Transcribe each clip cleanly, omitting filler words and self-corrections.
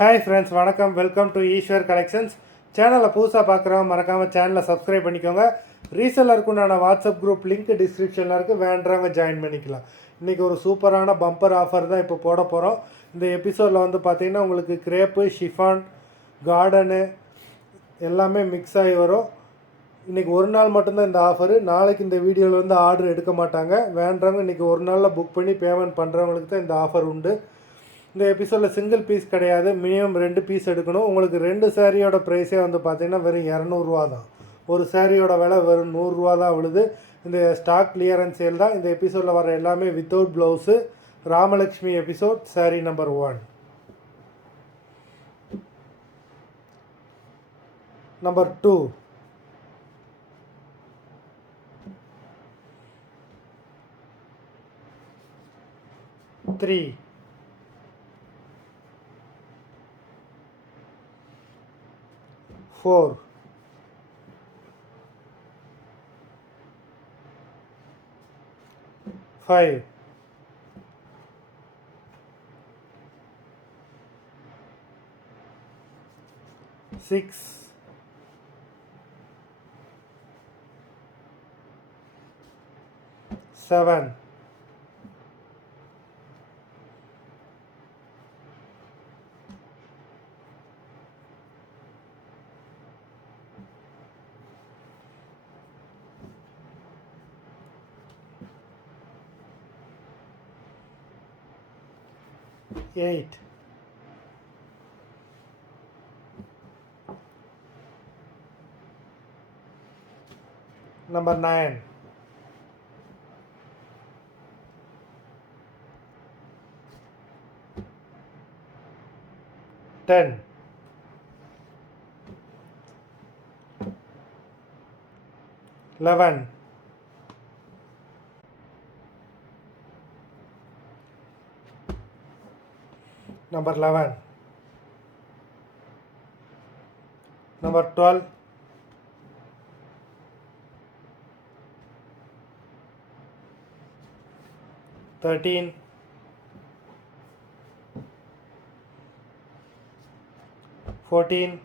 Hi friends, வணக்கம். Welcome to Eswar collections. சேனலை புதுசாக பார்க்குறவங்க மறக்காமல் சேனலை சப்ஸ்கிரைப் பண்ணிக்கோங்க. ரீசெல்லருக்குண்டான வாட்ஸ்அப் குரூப் லிங்க் டிஸ்கிரிப்ஷனில் இருக்குது, வேண்டவங்க ஜாயின் பண்ணிக்கலாம். இன்றைக்கி ஒரு சூப்பரான பம்பர் ஆஃபர் தான் இப்போ போட போகிறோம். இந்த எபிசோடில் வந்து பார்த்திங்கன்னா உங்களுக்கு கிரேப்பு, ஷிஃபான், கார்டனு எல்லாமே மிக்ஸ் ஆகி வரும். இன்றைக்கி ஒரு நாள் மட்டும்தான் இந்த ஆஃபரு. நாளைக்கு இந்த வீடியோவில் வந்து ஆர்டர் எடுக்க மாட்டாங்க. வேண்டவங்க இன்றைக்கி ஒரு நாளில் புக் பண்ணி பேமெண்ட் பண்ணுறவங்களுக்கு தான் இந்த ஆஃபர் உண்டு. இந்த எபிசோடில் சிங்கிள் பீஸ் கிடையாது, மினிமம் 2 பீஸ் எடுக்கணும். உங்களுக்கு 2 சாரியோட ப்ரைஸே வந்து பார்த்திங்கன்னா வெறும் 200 தான். ஒரு சாரியோட விலை வெறும் 100 தான் விழுது. இந்த ஸ்டாக் கிளியரன்ஸ் சேல் தான். இந்த எபிசோடில் வர எல்லாமே without blouse. Ramalakshmi episode, sorry number 1. நம்பர் 2, த்ரீ, 4, 5, 6, 7, 8, number 9, 10, 11, 11, number 12, 13, 14,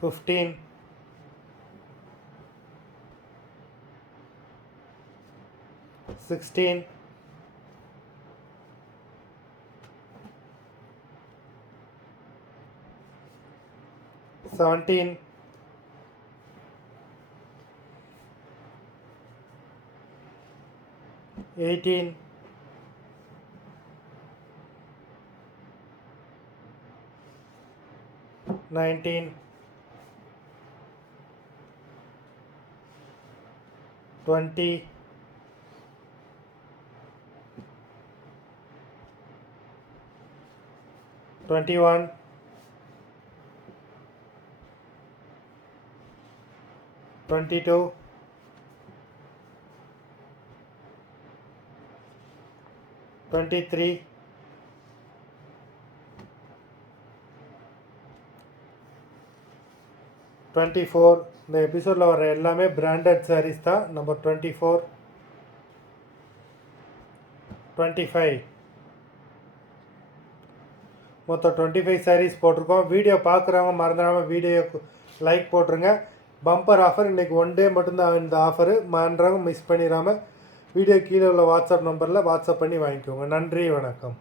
15, 16, 17, 18, 19, 20, 21, 22, 23, 24. இந்த எபிசோடில் வர எல்லாமே பிராண்டட் சாரீஸ் தான். நம்பர் 24, 25, மொத்தம் 25 சாரீஸ் போட்டிருக்கோம். வீடியோ பார்க்குறவங்க மறந்துடாமல் வீடியோக்கு லைக் போட்டுருங்க. பம்பர் ஆஃபர் இன்றைக்கி 1 டே மட்டும்தான் இந்த ஆஃபரு. மறந்துடாமல் மிஸ் பண்ணிடாமல் வீடியோ கீழே உள்ள வாட்ஸ்அப் நம்பரில் வாட்ஸ்அப் பண்ணி வாங்கிக்கோங்க. நன்றி, வணக்கம்.